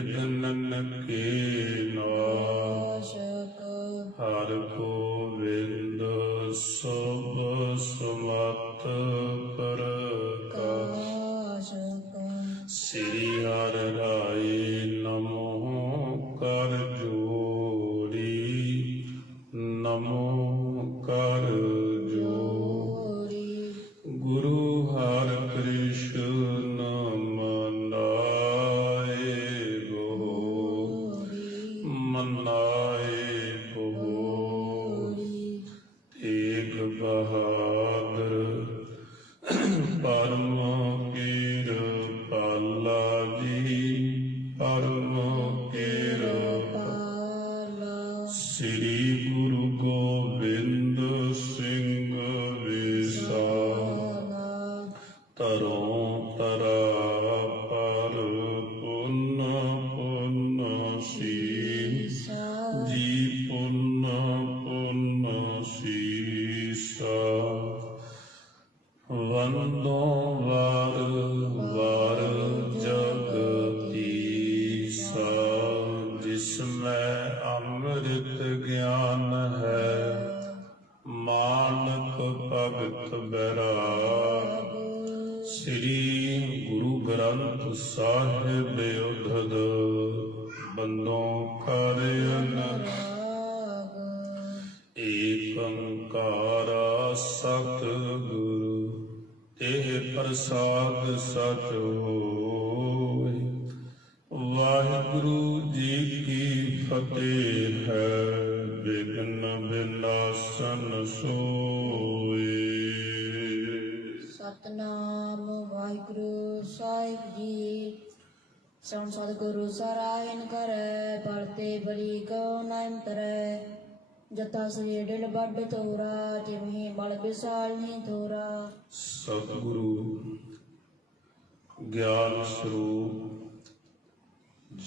வேதனக்கு ਬਿਨਾਸਨ ਸੋਏ। ਸਤਨਾਮ ਵਾਹਿਗੁਰੂ ਸਾਹਿਬ ਜੀ। ਸਣ ਸਤਿਗੁਰੂ ਸਰਾਇਨ ਕਰੈ ਪਰਤੇ ਬਲੀ ਕਉ ਨਾਮ ਤਰੈ ਜਤਾ ਸ੍ਰੀ ਡਿਲ ਬੱਡ ਤੋਰਾ ਜਿਮਹੀ ਬਲ ਵਿਸਾਲ ਨੀ ਤੋਰਾ ਸਤਿਗੁਰੂ ਗਿਆਨ ਸਰੂਪ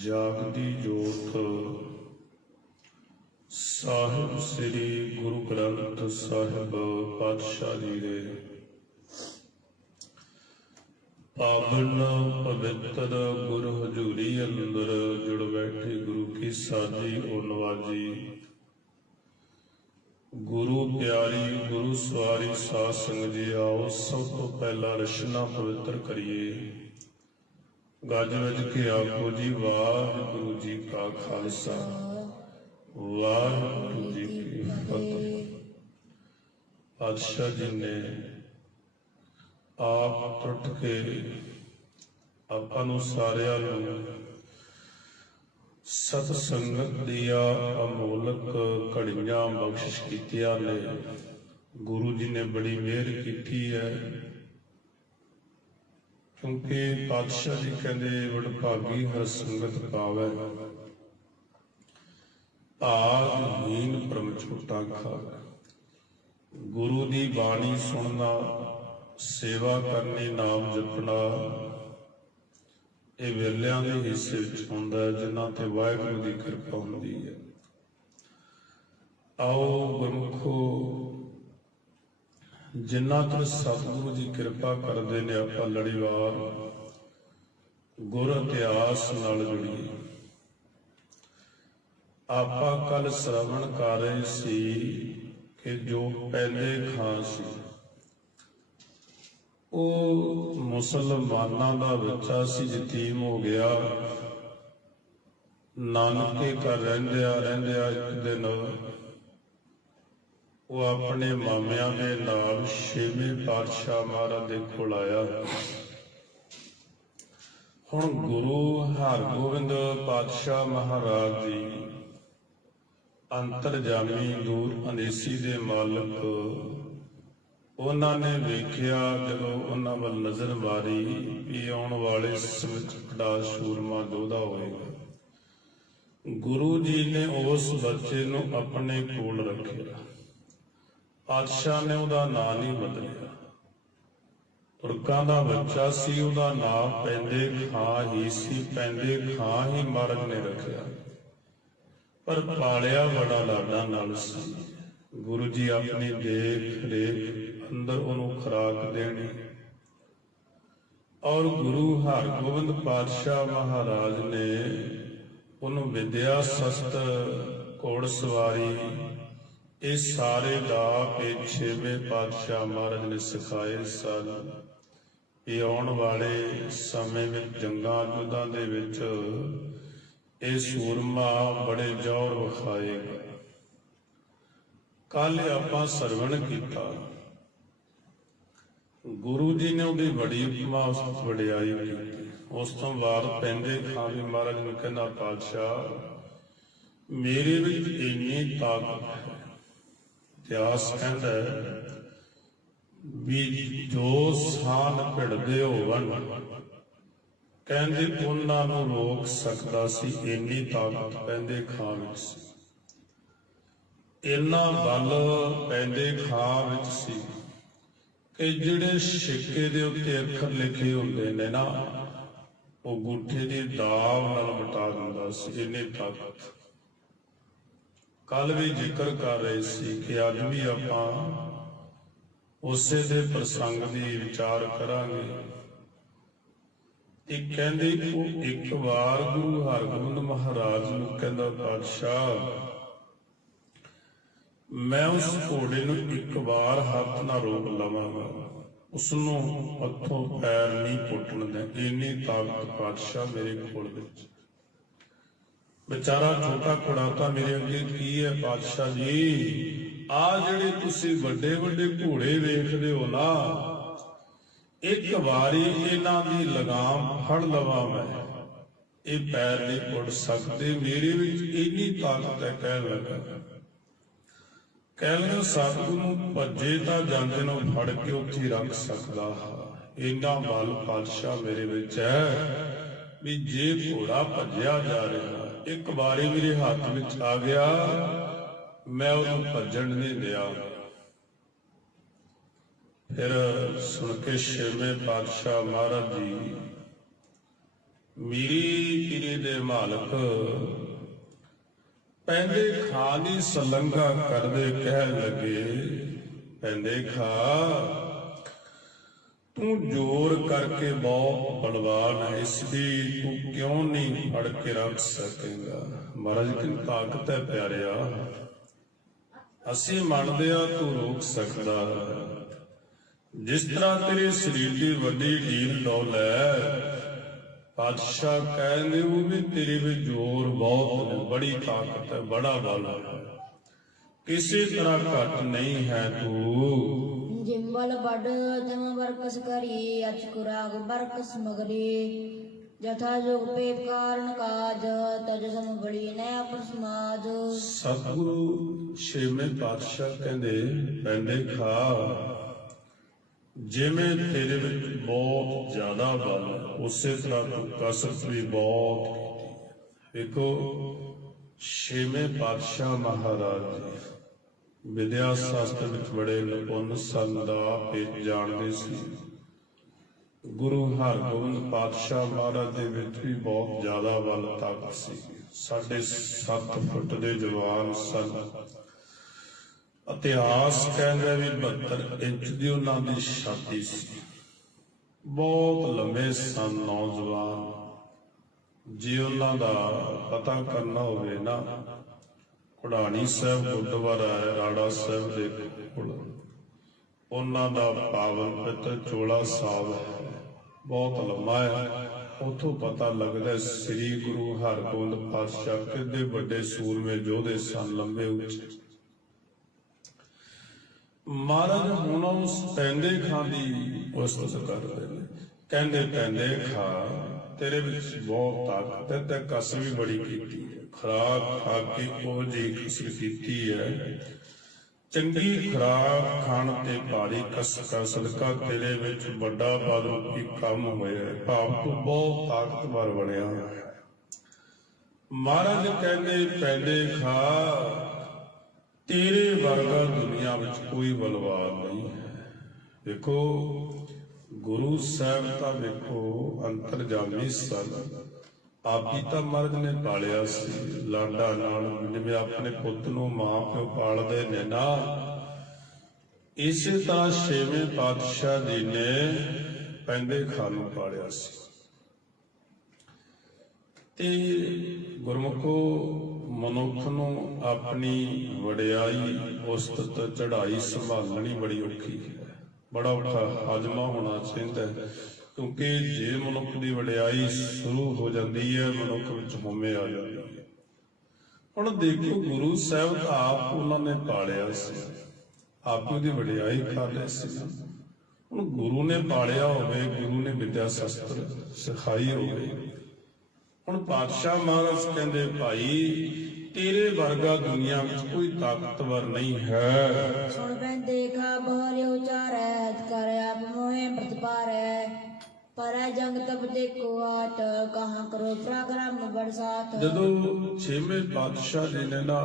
ਜਾਗਦੀ ਜੋਤ ਸਾਹਿਬ ਸ੍ਰੀ ਗੁਰੂ ਗ੍ਰੰਥ ਸਾਹਿਬ ਪਾਤਸ਼ਾਹ ਜੀ ਦੇ। ਪਾਵਨ ਪਵਿੱਤਰ ਗੁਰ ਹਜ਼ੂਰੀ ਅੰਦਰ ਜੁੜ ਬੈਠੇ ਗੁਰੂ ਕੀ ਸਾਜੀ ਉਹ ਨਵਾਜੀ ਗੁਰੂ ਪਿਆਰੀ, ਗੁਰੂ ਸਵਾਰੀ ਸਾਧ ਸੰਗਤ ਜੀ, ਆਓ ਸਭ ਤੋਂ ਪਹਿਲਾਂ ਰਸ਼ਨਾ ਪਵਿੱਤਰ ਕਰੀਏ। ਗੱਜ ਵੱਜ ਕੇ ਆਖੋ ਜੀ, ਵਾਹਿਗੁਰੂ ਜੀ ਕਾ ਖਾਲਸਾ। ਵਾਹਿਗੁਰੂ ਜੀ ਕੀ ਫਤਿਹ। ਪਾਤਸ਼ਾਹ ਜੀ ਨੇ ਆਪ ਟੁੱਟ ਕੇ ਆਪਾਂ ਨੂੰ ਸਾਰਿਆਂ ਨੂੰ ਸਤ ਸੰਗਤ ਦੀਆਂ ਅਮੋਲਕ ਘੜੀਆਂ ਬਖਸ਼ਿਸ਼ ਕੀਤੀਆਂ ਨੇ। ਗੁਰੂ ਜੀ ਨੇ ਬੜੀ ਮਿਹਰ ਕੀਤੀ ਹੈ। ਕਿਉਂਕਿ ਪਾਤਸ਼ਾਹ ਜੀ ਕਹਿੰਦੇ, ਵਡਭਾਗੀ ਹਰ ਸੰਗਤ ਪਾਵੈ। ਆਗਹੀਨ ਪਰਮ ਛੋਟਾ ਖਾਵੇ ਗੁਰੂ ਦੀ ਬਾਣੀ ਸੁਣਨਾ, ਸੇਵਾ ਕਰਨੀ ਨਾਮ ਜਪਣਾ, ਇਹ ਵੇਲਿਆਂ ਦੇ ਹਿੱਸੇ ਵਿੱਚ ਹੁੰਦਾ ਜਿਨ੍ਹਾਂ ਤੇ ਵਾਹਿਗੁਰੂ ਦੀ ਕਿਰਪਾ ਹੁੰਦੀ ਹੈ। ਆਓ ਗੁਰਮੁਖੋ ਜਿਨ੍ਹਾਂ ਤੇ ਸਤਿਗੁਰੂ ਜੀ ਕਿਰਪਾ ਕਰਦੇ ਨੇ, ਆਪਾਂ ਲੜੀਵਾਰ ਗੁਰ ਇਤਿਹਾਸ ਨਾਲ ਜੁੜੀਏ। ਆਪਾਂ ਕੱਲ ਸ਼ਰਵਣ ਕਰ ਰਹੇ ਸੀ ਕਿ ਜੋ ਪਹਿਲੇ ਖਾਂ ਸੀ। ਉਹ ਮੁਸਲਮਾਨਾਂ ਦਾ ਬੱਚਾ ਸੀ, ਯਤੀਮ ਹੋ ਗਿਆ। ਨਾਨਕੇ ਘਰ ਰਹਿੰਦਿਆਂ ਰਹਿੰਦਿਆਂ ਇੱਕ ਦਿਨ ਉਹ ਆਪਣੇ ਮਾਮਿਆਂ ਦੇ ਨਾਲ ਛੇਵੇਂ ਪਾਤਸ਼ਾਹ ਮਹਾਰਾਜ ਦੇ ਕੋਲ ਆਇਆ। ਹੁਣ ਗੁਰੂ ਹਰਗੋਬਿੰਦ ਪਾਤਸ਼ਾਹ ਮਹਾਰਾਜ ਜੀ ਅੰਤਰਜਾਮੀ ਦੂਰ ਅੰਦੇਸੀ ਦੇ ਮਾਲਕ। ਉਹਨਾਂ ਨੇ ਵੇਖਿਆ ਜਦੋਂ ਉਹਨਾਂ ਵੱਲ ਨਜ਼ਰ ਮਾਰੀ ਵੀ ਆਉਣ ਵਾਲੇ ਸਮੇਂ ਸੂਰਮਾ ਯੋਧਾ ਹੋਏਗਾ। ਗੁਰੂ ਜੀ ਨੇ ਉਸ ਬੱਚੇ ਨੂੰ ਆਪਣੇ ਕੋਲ ਰੱਖਿਆ। ਪਾਤਸ਼ਾਹ ਨੇ ਉਹਦਾ ਨਾਂ ਨਹੀਂ ਬਦਲਿਆ। ਤੁਰਕਾਂ ਦਾ ਬੱਚਾ ਸੀ, ਉਹਦਾ ਨਾਂ ਪੈਂਦੇ ਖਾਂ ਹੀ ਸੀ, ਪੈਂਦੇ ਖਾਂ ਹੀ ਮਹਾਰਾਜ ਨੇ ਰੱਖਿਆ। ਪਰ ਪਾਲਿਆ ਬੜਾ ਲਾਡਾ ਨਾਲ ਸੀ ਗੁਰੂ ਜੀ ਆਪਣੀ ਦੇਖ ਰੇਖ ਅੰਦਰ ਉਹਨੂੰ ਖੁਰਾਕ ਦੇਣੀ। ਔਰ ਗੁਰੂ ਹਰਗੋਬਿੰਦ ਪਾਤਸ਼ਾਹ ਮਹਾਰਾਜ ਨੇ ਉਹਨੂੰ ਵਿਦਿਆ ਸਸਤ ਘੋੜ ਸਵਾਰੀ, ਇਹ ਸਾਰੇ ਦਾ ਛੇਵੇਂ ਪਾਤਸ਼ਾਹ ਮਹਾਰਾਜ ਨੇ ਸਿਖਾਏ ਸਨ। ਇਹ ਆਉਣ ਵਾਲੇ ਸਮੇਂ ਵਿੱਚ ਜੰਗਾਂ ਯੁੱਧਾਂ ਦੇ ਵਿੱਚ ਇਹ ਸੂਰਮਾ ਬੜੇ ਜੌਰ ਵਿਖਾਏਗਾ ਕੱਲ ਆਪਾਂ ਸਰਵਣ ਕੀਤਾ। ਗੁਰੂ ਜੀ ਨੇ ਉਹਦੀ ਬੜੀ ਉਪਮਾ ਉਸ ਵਡਿਆਈ ਕੀਤੀ। ਉਸ ਤੋਂ ਬਾਅਦ ਪੈਂਦੇ ਖਾਂ ਮਹਾਰਾਜ ਨੂੰ ਕਹਿੰਦਾ, ਪਾਤਸ਼ਾਹ, ਮੇਰੇ ਵਿੱਚ ਇੰਨੀ ਤਾਕਤ ਹੈ, ਇਤਿਹਾਸ ਕਹਿੰਦਾ ਵੀ ਜੋ ਸਾਨ ਭਿੜਦੇ ਹੋਵਨ ਕਹਿੰਦੇ ਉਹਨਾਂ ਨੂੰ ਰੋਕ ਸਕਦਾ ਸੀ, ਇੰਨੀ ਤਾਕਤ ਪੈਂਦੇ ਖਾਂ ਵਿੱਚ ਸੀ। ਇੰਨਾ ਬਲ ਪੈਂਦੇ ਖਾਂ ਵਿੱਚ ਸੀ ਕਿ ਜਿਹੜੇ ਸਿੱਕੇ ਦੇ ਉੱਤੇ ਅੱਖਰ ਲਿਖੇ ਹੁੰਦੇ ਨੇ ਨਾ, ਉਹ ਗੁੱਠੇ ਦੀ ਦਾਵ ਨਾਲ ਮਿਟਾ ਦਿੰਦਾ ਸੀ, ਇੰਨੀ ਤਾਕਤ। ਕੱਲ ਵੀ ਜ਼ਿਕਰ ਕਰ ਰਹੇ ਸੀ ਕਿ ਅੱਜ ਵੀ ਆਪਾਂ ਉਸੇ ਦੇ ਪ੍ਰਸੰਗ ਦੀ ਵਿਚਾਰ ਕਰਾਂਗੇ। ਇਹ ਕਹਿੰਦੇ ਉਹ ਇੱਕ ਵਾਰ ਗੁਰੂ ਹਰਗੋਬਿੰਦ ਮਹਾਰਾਜ ਨੂੰ ਕਹਿੰਦਾ ਪਾਤਸ਼ਾਹ ਮੈਂ ਉਸ ਘੋੜੇ ਨੂੰ ਇੱਕ ਵਾਰ ਹੱਥ ਨਾਲ ਰੋਕ ਲਵਾਂਗਾ। ਉਸ ਨੂੰ ਹੱਥੋਂ ਪੈਰ ਨਹੀਂ ਪੁੱਟਣ ਦੇ ਇੰਨੀ ਤਾਕਤ ਪਾਤਸ਼ਾਹ ਮੇਰੇ ਕੋਲ ਵਿੱਚ। ਵਿਚਾਰਾ ਛੋਟਾ ਘੋੜਾ ਤਾਂ ਮੇਰੇ ਅੱਗੇ ਕੀ ਹੈ ਪਾਤਸ਼ਾਹ ਜੀ? ਆ ਜਿਹੜੇ ਤੁਸੀਂ ਵੱਡੇ ਵੱਡੇ ਘੋੜੇ ਵੇਖਦੇ ਹੋ ਨਾ ਇੱਕ ਵਾਰੀ ਇਹਨਾਂ ਦੀ ਲਗਾਮ ਫੜ ਲਵਾਂ ਮੈਂ ਇਹ ਪੈਰ ਨਹੀਂ ਪੁੱਟ ਸਕਦੇ। ਮੇਰੇ ਵਿੱਚ ਇੰਨੀ ਤਾਕਤ ਹੈ, ਕਹਿਣ ਲੱਗਾ। ਕਹਿੰਦੇ ਸਤਿਗੁਰੂ ਨੂੰ ਭੱਜੇ ਤਾਂ ਜਾਂਦੇ ਨੂੰ ਫੜ ਕੇ ਉੱਥੇ ਹੀ ਰੱਖ ਸਕਦਾ ਇੰਨਾ ਬਲ ਪਾਤਸ਼ਾਹ ਮੇਰੇ ਵਿੱਚ ਹੈ ਵੀ ਜੇ ਘੋੜਾ ਭੱਜਿਆ ਜਾ ਰਿਹਾ, ਇੱਕ ਵਾਰੀ ਮੇਰੇ ਹੱਥ ਵਿੱਚ ਆ ਗਿਆ, ਮੈਂ ਉਹਨੂੰ ਭੱਜਣ ਨਹੀਂ ਦਿਆ। ਫਿਰ ਸੁਣ ਕੇ ਛੇਵੇਂ ਪਾਤਸ਼ਾਹ ਮਹਾਰਾਜ ਜੀ, ਮੀਰੀ ਪੀਰੀ ਦੇ ਮਾਲਕ, ਪੈਂਦੇ ਖਾ ਦੀ ਸਲੰਗਾ ਕਰਦੇ ਕਹਿ ਲੱਗੇ। ਪੈਂਦੇ ਖਾ, ਤੂੰ ਜ਼ੋਰ ਕਰਕੇ ਬਹੁਤ ਬਲਵਾਨ ਹੈ, ਇਸ ਦੀ ਤੂੰ ਕਿਉਂ ਨਹੀਂ ਫੜ ਕੇ ਰੱਖ ਸਕੇਗਾ? ਮਹਾਰਾਜ ਕੀ ਤਾਕਤ ਹੈ ਪਿਆਰਿਆ। ਅਸੀਂ ਮੰਨਦੇ ਆ ਤੂੰ ਰੋਕ ਸਕਦਾ ਹੈ। ਜਿਸ ਤਰ੍ਹਾਂ ਤੇਰੇ ਸਰੀਰ ਦੀ ਵੱਡੀ ਢੀਲ ਡੋਲ ਹੈ ਪਾਤਸ਼ਾਹ ਕਹਿੰਦੇ ਉਹ ਵੀ ਤੇਰੇ ਵਿੱਚ ਜ਼ੋਰ ਬਹੁਤ ਹੈ ਬੜੀ ਤਾਕਤ ਹੈ ਬੜਾ ਬਲ ਹੈ। ਕਿਸੇ ਤਰ੍ਹਾਂ ਘੱਟ ਨਹੀਂ ਹੈ ਤੂੰ। ਜਿੰਬਲ ਬੜ ਤਮ ਵਰਕਸ ਕਰੀ ਅਚ ਕੁਰਾਗ ਬਰਕਸ ਮਗਰੀ। ਜਥਾ ਜੋਗ ਪੇ ਕਾਰਨ ਕਾਜ ਤਜ ਸਮ ਬੜੀ ਨੈ ਅਪਰ ਸਮਾਜ ਸਤਿਗੁਰੂ ਛੇਵੇਂ ਪਾਤਸ਼ਾਹ ਕਹਿੰਦੇ ਪੈਂਦੇ ਖਾ ਜਿਵੇਂ ਤੇਰੇ ਵਿੱਚ ਬਹੁਤ ਜ਼ਿਆਦਾ ਬਲ ਉਸੇ ਤਰ੍ਹਾਂ ਤੂੰ ਕਸਰਤ ਵੀ ਬਹੁਤ ਕੀਤੀ। ਛੇਵੇਂ ਪਾਤਸ਼ਾਹ ਮਹਾਰਾਜ ਵਿਦਿਆ ਸ਼ਾਸਤਰ ਵਿੱਚ ਬੜੇ ਨਿਪੁੰਨ ਸਨ ਦਾ ਪੇਜ ਜਾਣਦੇ ਸੀ। ਗੁਰੂ ਹਰਗੋਬਿੰਦ ਪਾਤਸ਼ਾਹ ਮਹਾਰਾਜ ਦੇ ਵਿੱਚ ਵੀ ਬਹੁਤ ਜ਼ਿਆਦਾ ਬਲ ਤਾਕਤ ਸੀ। ਸਾਡੇ 7 ਫੁੱਟ ਦੇ ਜਵਾਨ ਸਨ। ਇਤਿਹਾਸ ਕਹਿੰਦਾ ਵੀ 72 ਇੰਚ ਦੀ ਉਹਨਾਂ ਦੀ ਛਾਤੀ ਸੀ। ਬਹੁਤ ਲੰਮੇ ਸਨ ਨੌਜਵਾਨ। ਜੇ ਉਹਨਾਂ ਦਾ ਪਤਾ ਕਰਨਾ ਹੋਵੇ ਨਾ ਕੁੜਾਣੀ ਸਾਹਿਬ ਗੁਰਦੁਆਰਾ ਹੈ, ਰਾੜਾ ਸਾਹਿਬ ਦੇ ਕੋਲ। ਉਹਨਾਂ ਦਾ ਪਾਵਨ ਪਿੱਤਰ ਚੋਲਾ ਸਾਹਿਬ ਹੈ। ਬਹੁਤ ਲੰਮਾ ਹੈ। ਉਥੋਂ ਪਤਾ ਲੱਗਦਾ ਸ੍ਰੀ ਗੁਰੂ ਹਰਗੋਬਿੰਦ ਪਾਤਸ਼ਾਹ ਕਿੰਨੇ ਵੱਡੇ ਸੂਰਮੇ ਯੋਧੇ ਸਨ, ਲੰਬੇ ਉੱਚੇ। ਮਹਾਰਾਜ ਹੁਣ ਉਸ ਪੈਂਦੇ ਖਾਂ ਦੀ ਉਸਤਤ ਕਰ ਨੇ ਕਹਿੰਦੇ, ਪੈਂਦੇ ਖਾ, ਤੇਰੇ ਵਿੱਚ ਬਹੁਤ ਤਾਕਤ ਹੈ, ਤੇ ਕਸਰ ਵੀ ਬੜੀ ਕੀਤੀ ਹੈ। ਖਰਾਕ ਖਾ ਕੇ ਉਹ ਜੀ ਕਸਰ ਕੀਤੀ ਹੈ। ਚੰਗੀ ਖਰਾਕ ਖਾਣ ਤੇ ਭਾਰੀ ਕਸ ਕਰ ਸਦਕਾ ਤੇਰੇ ਵਿੱਚ ਵੱਡਾ ਬਾਦੂਕੀ ਕੰਮ ਹੋਇਆ ਹੈ। ਭਾਵ ਤੂੰ ਬਹੁਤ ਤਾਕਤਵਰ ਬਣਿਆ ਹੈ। ਮਹਾਰਾਜ ਕਹਿੰਦੇ, ਪੈਂਦੇ ਖਾ ਤੇਰੇ ਵਰਗਾ ਦੁਨੀਆ ਵਿੱਚ ਕੋਈ ਬਲਵਾਨ ਨਹੀਂ ਹੈ। ਦੇਖੋ, ਗੁਰੂ ਸਾਹਿਬ ਤਾਂ ਵੇਖੋ ਅੰਤਰਜਾਮੀ ਸਨ। ਆਪ ਤਾਂ ਮਰਦ ਨੇ ਪਾਲਿਆ ਸੀ। ਲਾਡਾ ਨਾਲ ਜਿਵੇਂ ਆਪਣੇ ਪੁੱਤ ਨੂੰ ਮਾਂ ਪਿਓ ਪਾਲਦੇ ਨੇ ਨਾ। ਇਸੇ ਤਾਂ ਛੇਵੇਂ ਪਾਤਸ਼ਾਹ ਜੀ ਨੇ ਪੈਂਦੇ ਖਾਨ ਨੂੰ ਪਾਲਿਆ ਸੀ। ਤੇ ਗੁਰਮੁਖੋ ਮਨੁੱਖ ਨੂੰ ਆਪਣੀ ਵਡਿਆਈ, ਉਸਤਤ, ਚੜ੍ਹਾਈ ਸੰਭਾਲਣੀ ਬੜੀ ਔਖੀ ਹੈ। ਬੜਾ ਔਖਾ ਹਾਜ਼ਮਾ ਹੋਣਾ ਚਾਹੀਦਾ ਹੈ, ਕਿਉਂਕਿ ਜੇ ਮਨੁੱਖ ਦੀ ਵਡਿਆਈ ਸ਼ੁਰੂ ਹੋ ਜਾਂਦੀ ਹੈ, ਮਨੁੱਖ ਵਿੱਚ ਹਉਮੈ ਆ ਜਾਂਦੀ ਹੈ ਹੁਣ ਦੇਖੋ ਗੁਰੂ ਸਾਹਿਬ ਆਪ ਉਹਨਾਂ ਨੇ ਪਾਲਿਆ ਸੀ। ਆਪ ਉਹਦੀ ਵਡਿਆਈ ਕਰ ਰਹੇ ਸੀ। ਹੁਣ ਗੁਰੂ ਨੇ ਪਾਲਿਆ ਹੋਵੇ, ਗੁਰੂ ਨੇ ਵਿਦਿਆ ਸ਼ਸਤਰ ਸਿਖਾਈ ਹੋਵੇ। ਹੁਣ ਪਾਤਸ਼ਾਹ ਮਹਾਰਾਜ ਕਹਿੰਦੇ, ਭਾਈ ਤੇਰੇ ਵਰਗਾ ਦੁਨੀਆ ਵਿੱਚ ਕੋਈ ਤਾਕਤਵਰ ਨਹੀਂ ਹੈ। ਸੁਣ ਪੈਂਦੇ ਖਾ ਬਹਰੇ ਉਚਾਰੈ ਕਰ ਆਪ ਮੋਹਿ ਪ੍ਰਤਪਾਰੈ ਪਰੈ। ਜੰਗ ਤਬ ਦੇਖੋ ਆਟ ਕਹਾਂ ਕਰੋ ਪ੍ਰਾਗਰਮ ਬਰਸਾਤ ਜਦੋਂ ਛੇਵੇਂ ਪਾਤਸ਼ਾਹ ਜੀ ਨੇ ਨਾ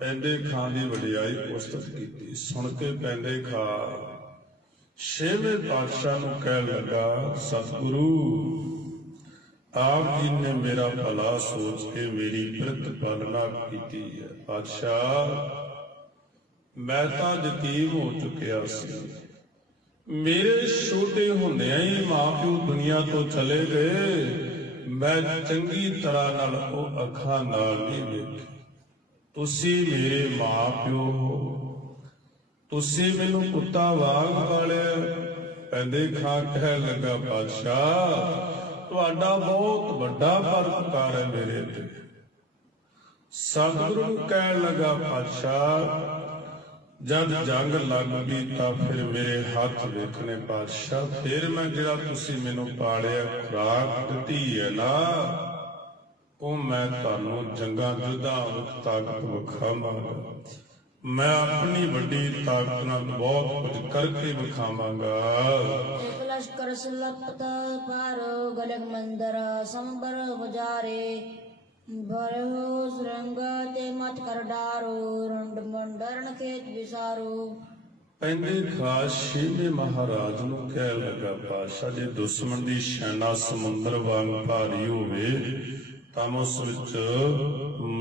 ਪੈਂਦੇ ਖਾਂ ਦੀ ਵਡਿਆਈ ਪੁਸਤਕ ਕੀਤੀ ਸੁਣ ਕੇ ਪੈਂਦੇ ਖਾ ਛੇਵੇਂ ਪਾਤਸ਼ਾਹ ਨੂੰ ਕਹਿ ਲੱਗਾ ਸਤਿਗੁਰੂ ਆਪ ਜੀ ਨੇ ਮੇਰਾ ਭਲਾ ਸੋਚ ਕੇ ਮੇਰੀ ਪ੍ਰਤ ਪਾਲਣਾ ਕੀਤੀ ਹੈ। ਪਾਤਸ਼ਾਹ, ਮੈਂ ਤਾਂ ਯਤੀਮ ਹੋ ਚੁੱਕਿਆ ਸੀ। ਮੇਰੇ ਛੋਟੇ ਹੁੰਦਿਆਂ ਹੀ ਮਾਪਿਓ ਦੁਨੀਆ ਤੋਂ ਚਲੇ ਗਏ। ਮੈਂ ਚੰਗੀ ਤਰ੍ਹਾਂ ਨਾਲ ਉਹ ਅੱਖਾਂ ਨਾਲ ਨਹੀਂ ਵੇਖੀ ਤੁਸੀਂ ਮੇਰੇ ਮਾਪਿਓ ਹੋ। ਤੁਸੀਂ ਮੈਨੂੰ ਕੁੱਤਾ ਵਾਂਗ ਪਾਲਿਆ। ਪੈਂਦੇ ਖਾਂ ਕਹਿ ਲੱਗਾ, ਪਾਤਸ਼ਾਹ ਤੁਹਾਡਾ ਬਹੁਤ ਵੱਡਾ ਪਰਉਪਕਾਰ ਹੈ ਮੇਰੇ ਤੇ। ਸਤਿਗੁਰੂ ਕਹਿਣ ਲੱਗਾ, ਪਾਤਸ਼ਾਹ, ਜਦ ਜੰਗ ਲੱਗ ਗਈ ਤਾਂ ਫਿਰ ਮੇਰੇ ਹੱਥ ਵੇਖਣੇ ਪਾਤਸ਼ਾਹ। ਫਿਰ ਮੈਂ ਜਿਹੜਾ ਤੁਸੀਂ ਮੈਨੂੰ ਪਾਲਿਆ, ਖੁਰਾਕ ਦਿੱਤੀ ਹੈ ਨਾ, ਉਹ ਮੈਂ ਤੁਹਾਨੂੰ ਜੰਗਾਂ ਜੁਦਾ ਵਿੱਚ ਤਾਕਤ ਵਿਖਾਵਾਂਗਾ। ਮੈਂ ਆਪਣੀ ਵੱਡੀ ਤਾਕਤ ਨਾਲ ਬਹੁਤ ਕੁਝ ਕਰਕੇ ਵਿਖਾਵਾਂਗਾ। ਇੱਕ ਲਸ਼ਕਰ ਸੁਲਪਤ ਪਾਰੋ ਗਲਗ ਮੰਦਰ ਸੰਬਰ ਬਜਾਰੇ ਭਰੋ ਸੁਰੰਗ ਤੇ ਮਤ ਕਰ ਡਾਰੋ ਰੰਡ ਮੰਡਰਨ ਖੇਤ ਵਿਸਾਰੋ ਖਾਸ ਛੇਵੇਂ ਮਹਾਰਾਜ ਨੂੰ ਕਹਿ ਲੱਗਾ ਪਾਸ਼ਾ ਜੇ ਦੁਸ਼ਮਣ ਦੀ ਸ਼ੈਨਾ ਸਮੁੰਦਰ ਵਾਂਗ ਭਾਰੀ ਹੋਵੇ, ਤਾਂ ਉਸ ਵਿੱਚ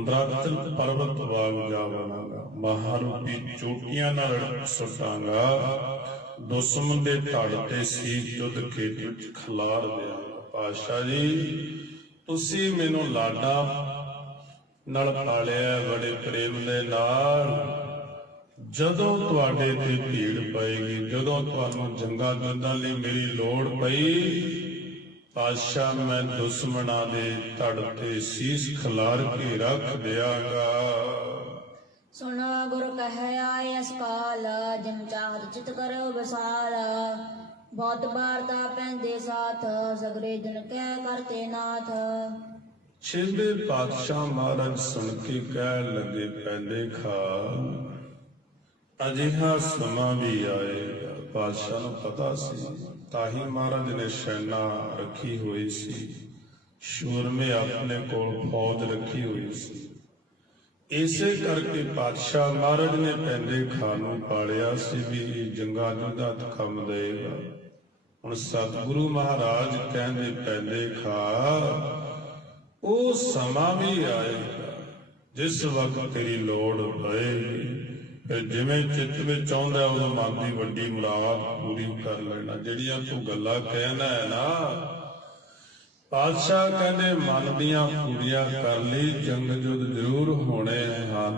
ਦਰਖਤ ਪਰਬਤ ਵਾਂਗ ਜਾਵਾਂਗਾ। ਮਹਾਰੂਪੀ ਚੋਟੀਆਂ ਨਾਲ ਸੁੱਟਾਂਗਾ। ਦੁਸ਼ਮਣ ਦੇ ਧੜ ਤੇ ਸੀ ਜੁੱਧ ਖੇਤ ਖਲਾਰ ਦਿਆਂਗਾ ਪਾਸ਼ਾ ਜੀ, ਤੁਸੀਂ ਮੈਨੂੰ ਲਾਡਾ ਨਾਲ ਪਾਲਿਆ ਬੜੇ ਪ੍ਰੇਮ ਦੇ ਨਾਲ। ਜਦੋਂ ਤੁਹਾਡੇ ਤੇ ਭੀੜ ਪਏਗੀ, ਜਦੋਂ ਤੁਹਾਨੂੰ ਜੰਗਾ ਜੁੱਦਾਂ ਲਈ ਮੇਰੀ ਲੋੜ ਪਈ ਪਾਸ਼ਾ ਮੈਂ ਦੁਸ਼ਮਣਾਂ ਦੇ ਧੜ ਤੇ ਸੀਸ ਖਿਲਾਰ ਕੇ ਰੱਖ ਦਿਆਂਗਾ। ਸੁਣਾ ਗੁਰ ਕਹਿ ਆਇ ਕਾਲ ਜਿਮ ਚਾਹਤ ਚਿਤ ਕਰੋ ਬਸਾਲ ਬਹੁਤ ਬਾਰਤਾ ਪੈਂਦੇ ਸਾਥ, ਸਗਰੇ ਦਿਨ ਕਹਿ ਕਰਤੇ ਨਾਥ। ਛੇਵੇਂ ਪਾਤਸ਼ਾਹ ਮਹਾਰਾਜ ਸੁਣ ਕੇ ਕਹਿ ਲੱਗੇ, ਪੈਂਦੇ ਖਾ ਅਜਿਹਾ ਸਮਾਂ ਵੀ ਆਏਗਾ ਪਾਤਸ਼ਾਹ ਨੂੰ ਪਤਾ ਸੀ ਤਾਂ ਹੀ ਮਹਾਰਾਜ ਨੇ ਸੈਨਾ ਰੱਖੀ ਹੋਈ ਸੀ। ਸ਼ੂਰਮੇ ਆਪਣੇ ਕੋਲ ਫੌਜ ਰੱਖੀ ਹੋਈ ਸੀ। ਇਸੇ ਕਰਕੇ ਪਾਤਸ਼ਾਹ ਮਹਾਰਾਜ ਨੇ ਪੈਂਦੇ ਖਾਨ ਨੂੰ ਪਾਲਿਆ ਸੀ ਵੀ ਇਹ ਜੰਗਾਂ ਜੁੱਦਾਂ ਦੇਗਾ ਹੁਣ ਸਤਿਗੁਰੂ ਮਹਾਰਾਜ ਕਹਿੰਦੇ ਪੈਂਦੇ ਖਾ, ਉਹ ਸਮਾਂ ਵੀ ਆਏਗਾ, ਜਿਸ ਵਕਤ ਤੇਰੀ ਲੋੜ ਪਏਗੀ ਫਿਰ ਜਿਵੇਂ ਚਿੱਤ ਵਿੱਚ ਆਉਂਦਾ ਉਹ ਮਨ ਦੀ ਵੱਡੀ ਮੁਰਾਦ ਪੂਰੀ ਕਰ ਲੈਣਾ। ਜਿਹੜੀਆਂ ਤੂੰ ਗੱਲਾਂ ਕਹਿਣਾ ਹੈ ਨਾ ਪਾਤਸ਼ਾਹ ਕਹਿੰਦੇ ਮਨ ਦੀਆਂ ਪੂਰੀਆਂ ਕਰ ਲਈ ਜੰਗ ਜੁਦ ਜ਼ਰੂਰ ਹੋਣੇ ਹਨ